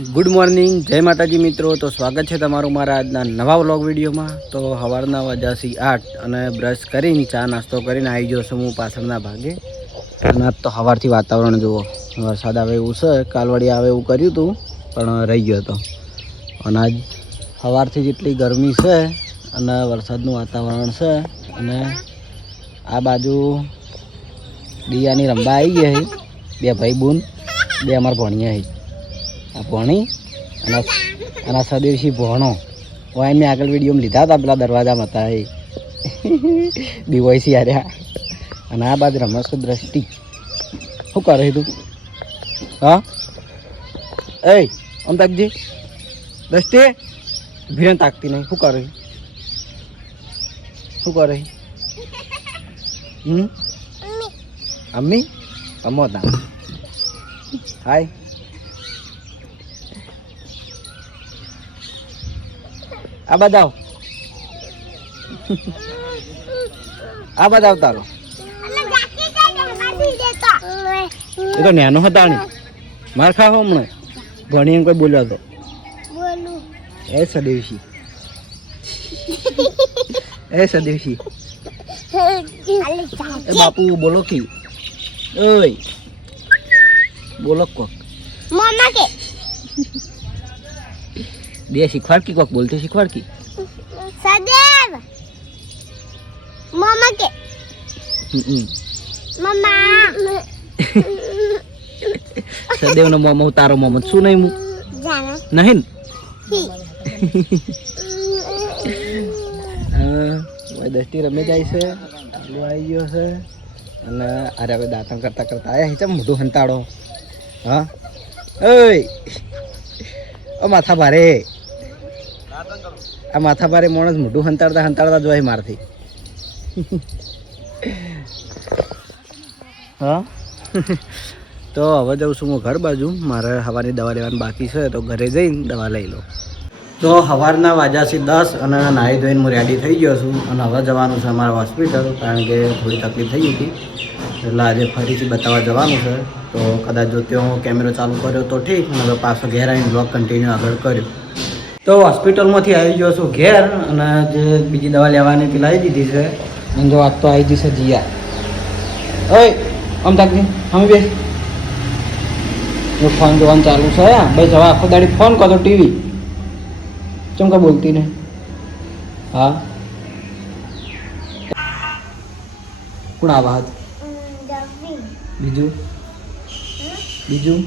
Good morning જય માતાજી મિત્રો. તો સ્વાગત છે તમારું મારા આજના નવા વ્લોગ વિડીયોમાં. તો સવારના વાજાસી આઠ અને બ્રશ કરીને ચા નાસ્તો કરીને આવી ગયો હું પાછળના ભાગે. અને તો સવારથી વાતાવરણ જુઓ. વરસાદ આવે એવું છે, કાલવડી આવે એવું કર્યું હતું, પણ રહી ગયો હતો. અને આજ સવારથી જેટલી ગરમી છે અને વરસાદનું વાતાવરણ છે, અને આ બાજુ દિયાની રંબા આવી ગઈ બે ભાઈ બૂન બે અમારા ભણિયા છે આ ભણી અને અને આ સદેવશી ભણો. હોય મેં આગળ વિડીયોમાં લીધા હતા પેલા દરવાજામાં હતા એ. બીવાયસી હાર્યા. અને આ બાજુ રમસ દ્રષ્ટિ. શું કરે તું? હા? એ આમ તાકજી દ્રષ્ટિ? ભીરણ તાકતી નહીં. શું કરે શું કરે હમ? અમ્મી. અમો તા. હાય. આ બતાવ આ બતાવ તારો એ તો નેનો હતા ને. માર ખા હમણે. ભણી એમ કોઈ બોલ્યો હતો એ સદેવશી એ સદેવશી એ બાપુ બોલો કી. ઓય. બોલો કોક. મામા કે. બે શીખવાડ કી કોક બોલતો શીખવાડ કી? સદેવ! મમ્મા કે. મમ્મા. સદેવ નો મોમો તારો મોમો શું નહીં હું નહીં હા. દસ્તી રમી જાય છે. આલુ આવી ગયો છે. અને અરે હવે દાંતણ કરતા કરતા આયા છે મોઢું હંતાડો. હા. ઓય. ઓ માથા ભારે. આ માથા ભારે માણસ મોઢું હંતાડતા હંતાડતા જોય મારથી. હા? તો હવે જાઉં છું હું ઘર બાજુ. મારે હવાની દવા લેવાની બાકી છે, તો ઘરે જઈને દવા લઈ લો તો સવારના વાજાથી દસ અને નાહી ધોઈને હું રેડી થઈ ગયો છું અને હવે જવાનું છે અમારા હોસ્પિટલ કારણ કે થોડી તકલીફ થઈ હતી. એટલે આજે ફરીથી બતાવવા જવાનું છે. તો કદાચ જો ત્યાં કેમેરો ચાલુ કર્યો તો ઠીક હવે પાછો ઘેર આવીને બ્લોગ કન્ટિન્યુ આગળ કર્યો. તો હોસ્પિટલમાંથી આવી ગયો છું ઘેર અને જે બીજી દવા લેવાની પેલા લાવી દીધી છે. અને જો આજ તો આવી જશે જીયા. ઓય આમ તાકજી અમે બે ફોન જોવાનું ચાલુ છે ભાઈ જવા આખો દાડી ફોન કરો ટીવી. ચમ કા બોલતી ને? હા. કોણ આવા બીજું? બીજું?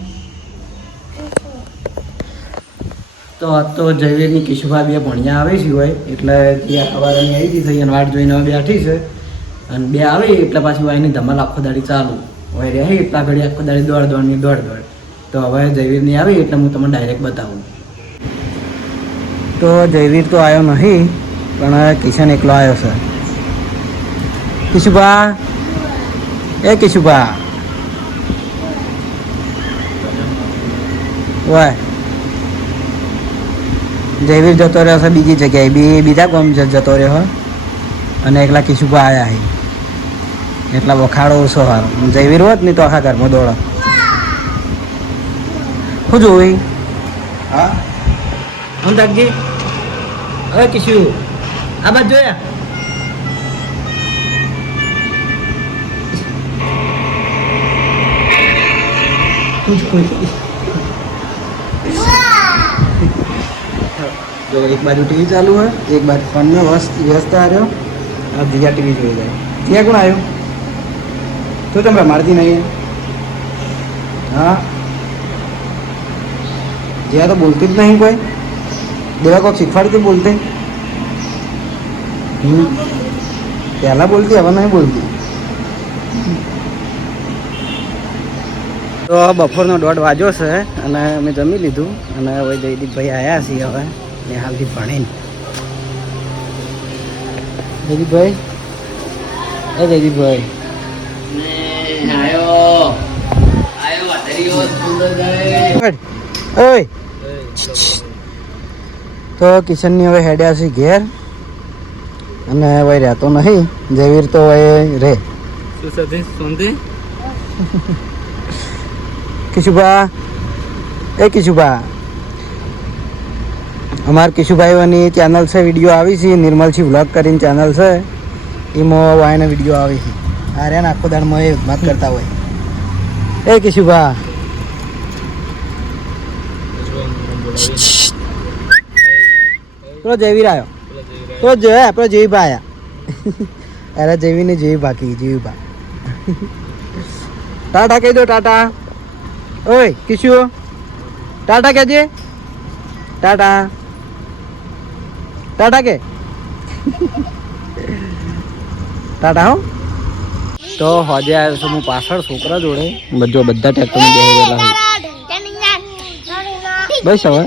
તો આ તો જયવીરની કિશુભા બે ભણ્યા આવે છે હોય, એટલે ત્યાં સવારની આવી ગઈ થઈ અને વાટ જોઈને હવે બેઠી છે. અને બે આવી એટલે પાછી વાયની ધમાલ આખો દાડી ચાલુ. હોય રહે એટલા ઘડી આખો દાડી દોડ દોડની, દોડ દોડ. તો હવે જયવીરની આવી એટલે હું તમને ડાયરેક્ટ બતાવું. તો જયવીર તો આવ્યો નહીં, પણ કિશન એકલો આવ્યો છે. કિશુભા? એ કિશુભા. વાય. જયવીર જતો રહ્યો છે બીજી જગ્યાએ. બી બીજા ગામ જતો રહ્યો અને એકલા કિશુભા આવ્યા છે એટલા વખાડો ઓછો હાર જયવીર હોત નહીં તો આખા ઘરમાં દોડો શું જોઈ હા હું? તાકજી હવે કિશુ આ બાજુ જોયા? શું જો એક બાજુ ટીવી ચાલુ હોય, એક બાજુ ફોનમાં વ્યસ્ત આવ્યો આ બીજા ટીવી જોઈ જાય. ત્યાં કોણ આવ્યું? તો તમે મારતી નહીં. હા. જ્યાં તો બોલતી જ નહીં કોઈ. દેવા કોઈક શીખવાડતી બોલતે? પહેલાં બોલતી, હવે નહીં બોલતી. તો બપોરનો દોઢ વાગ્યો છે, અને અમે જમી લીધું, અને હવે જયદીપભાઈ આવ્યા છીએ હવે. ને હાલથી ભણીને જયદીપભાઈ? એ તો કિશનની હવે હેડ્યા છે ઘેર. અને હવે રહેતો નહીં. જયવીર તો હવે રે. કિશુભા. એ કિશુભા. અમારા કિશુભાઈઓની ચેનલ છે વીડિયો આવી છે. નિર્મલસિંહ વ્લોગ કરીને ચેનલ છે. એમાં વાયના વીડિયો આવી છે. ને આખો દાડમાં એ વાત કરતા હોય. એ કિશુભા. પેલો જયવીર આવ્યો પેલો જય આપણે જયભા આયા. અરે જયવીને જેવી બાકી જયભા ટાટા કહી દો, ટાટા. ઓય, કિશુ. ટાટા કહેજે ટાટા. ટાટા કે ટાટા હો તો હજે આવ્યો છું હું પાછળ છોકરા જોડે. બધો બધા ટ્રેક્ટરમાં બેસી ગયેલા હોય. બસ હવે.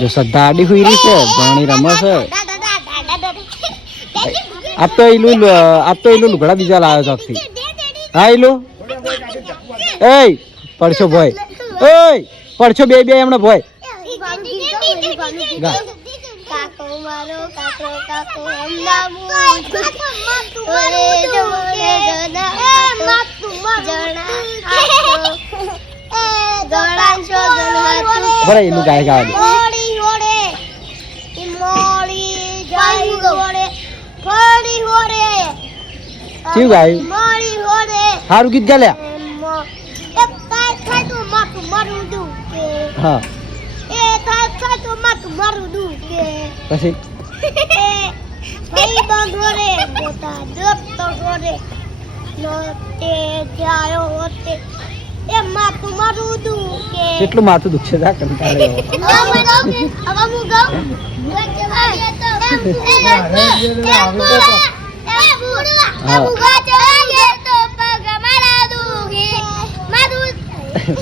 જો શ્રદ્ધા આડી હોઈ રહી છે ભણી રમે છે. આપ તો એલું આપ તો એલું લુગડા બીજા લાવ્યો ચોકથી હા એલું એ પડશો ભોય. ઓય પડશો બે બે એમણે ભોય. ગા. કાકો મારો કાકો કાકો અમદાવાદ ઓરે જોરે જના જણા એલું ગાય ગાવાનું? સારું ગીત ગાલ્યા હા મારું દુખે પછી ભાઈ બંધો રે પોતા દોસ્તો જોડે નોતે જાયો હોતે એ માથું મારું દુખે કેટલું માથું દુખશે જા કંટાળે એવો.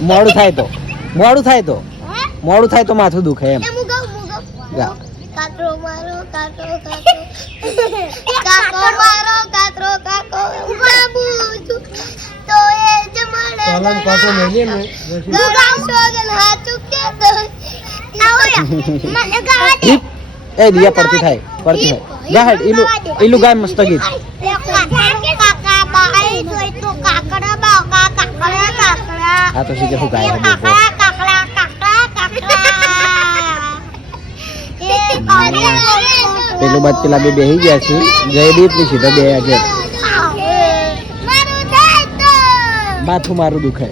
મોડું થાય તો મોડું થાય તો મોડું થાય તો માથું દુખે એમ જા. કાકરો મારો કાકરો કાકો કાકો મારો કાકરો કાકો. બાબુ તું તો એ જમણે ગુગામ સોગન હાચું કે તો મને ગાવા દે. એ દિયા પડતી થાય પડતી થાય. જા હેડ ઈલું ઈલું ગાય મસ્ત ગીત. કાકા બાઈ જોઈ તો કાકડા બાકા કાકડા કાકડા. આ તો શીખે શું ગાય છે દેખો કાકડા કાકડા કાકડા કાકડા એ અરે પેલું બાદ પેલા બે બેહી ગયા છે જયદીપની સીધા બે આજે મારું થાય તો માથું મારું દુખે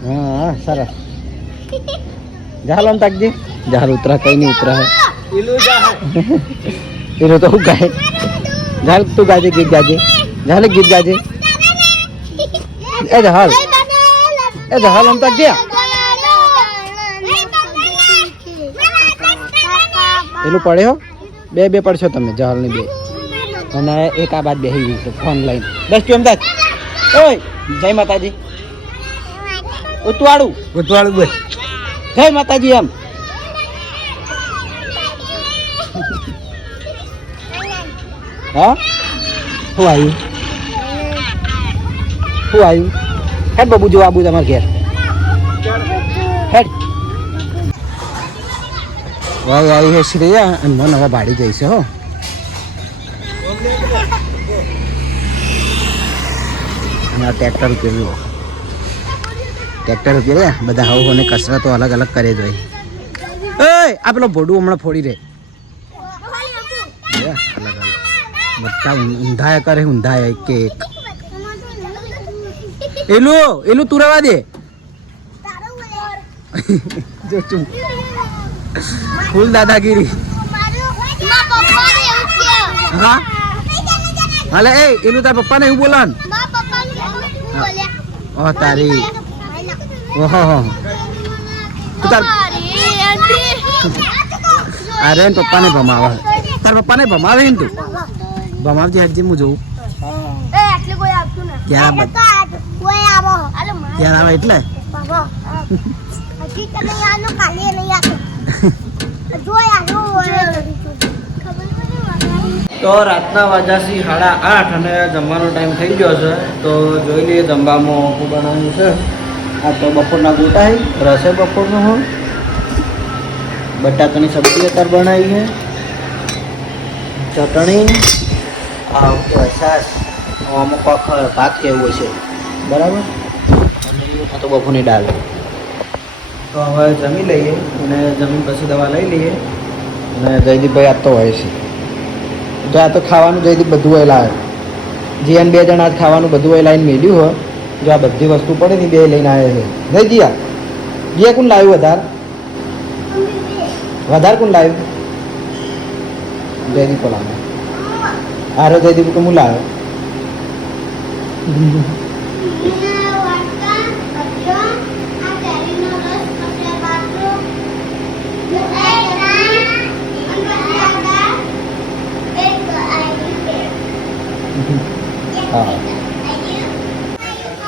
હા હા સરસ જાલ આમ તાકજે જાલ ઉતરા કઈ નહીં ઉતરા હે એનો તો હું ગાય જાલ તું ગાજે ગીત ગાજે ઝાલ ગીત ગાજે એ જહાલ એ જહાલ આમ ગયા પેલું પડે હો બે બે પડશો તમે જહાલની બે અને એક આ બાદ બેહી ગઈ છે ફોન લઈને બસ તું એમ ઓય જય માતાજી ઉતવાળું ઉતવાળું બસ જય માતાજી એમ હા શું આવ્યું શું આવ્યું હેડ બાબુ જો આબુ તમારે ઘેર હેડ વાય આવી છે શ્રેયા અને મન હવે ભાડી છે હો અને આ ટ્રેક્ટર કેવું ટ્રેક્ટર કેવું બધા હવ અને કસરતો અલગ અલગ કરે જ હોય એ આ પેલો ભોડું હમણાં ફોડી રે અલગ અલગ બધા ઊંધાયા કરે ઊંધાયા એક એલું એક. એલું એલું રવા દે. જો ચૂપ. ફૂલ દાદાગીરી. હા? હાલે એ એનું તાર પપ્પાને એવું બોલાન ઓ તારી. ઓહો તું તાર અરે પપ્પાને ભમાવે. તાર પપ્પાને ભમાવે ને તું? ભમાવજે હજી હું જોઉં. ક્યારે આવે એટલે? તો રાતના વાગ્યાથી સાડા આઠ અને જમવાનો ટાઈમ થઈ ગયો છે. તો જોઈ લઈએ જમવામાં શું બનાવ્યું છે. આ તો બપોરના ગોટા રસે બપોરનો હોય બટાકાની સબ્જી અત્યારે બનાવી છે. ચટણી આ શું કહેવાય સાસ અમુક વખત ભાત કેવું છે. બરાબર? અને તો બફોની દાળ તો હવે જમી લઈએ અને જમીન પછી દવા લઈ લઈએ. અને જયદીપભાઈ આપતો હોય છે. જો આ તો ખાવાનું જયદીપ બધું હોય લાવે. જીયાન બે જણા ખાવાનું બધું હોય લાવીને મેળ્યું હોય જો આ બધી વસ્તુ પડે ને બે લઈને આવે છે. નહીં જીયા. જીયા કોણ લાવ્યું વધારે? વધારે કોણ લાવ્યું? જયદીપ લાવે આરે જયદીપ કે હું લાવ્યો હા.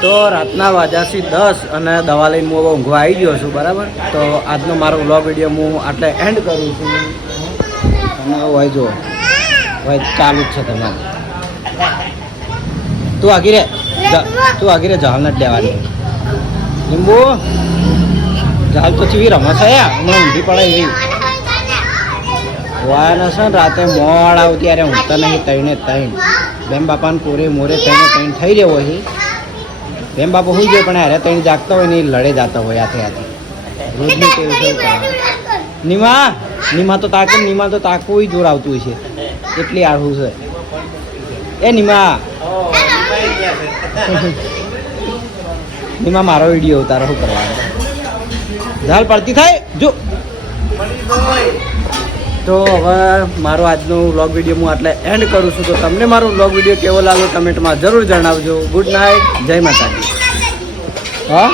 તો રાતના વાજાસી દસ અને દવા લઈને હું હવે ઊંઘવા આવી ગયો છું બરાબર? તો આજનો મારો વ્લોગ વીડિયો હું આટલે એન્ડ કરું છું. અને હોય જો હોય ચાલુ જ છે તમારે. તું આગી રે તું આગી રે જહાલ નથી લેવાની. લીંબુ જહાલ તો ચીવી રમત છે હમણાં ઊંધી પડે એવી. વાયાના છે ને રાતે મોડ આવતી ત્યારે ઊંઘતા નહીં તઈને તૈણ બેન બાપાને કોરે મોરે તઈને તૈણ થઈ રહ્યો હોય. બેન બાપા હું જાય પણ અરે તૈણ જાગતા હોય ને એ લડે જતા હોય હાથે હાથે. રોજની ટેવ છે નીમા નીમા તો તાકે નિમા તો તાકવું જોર આવતું હોય છે. એટલી આળહું છે? એ નીમા. નિમા મારો વીડિયો ઉતારો શું કરવાનો? ઝાલ પડતી થાય? જો. તો હવે મારો આજનો વ્લોગ વીડિયો હું આટલે એન્ડ કરું છું. તો તમને મારો વ્લોગ વીડિયો કેવો લાગ્યો કમેન્ટમાં જરૂર જણાવજો. ગુડ નાઇટ જય માતાજી. હા?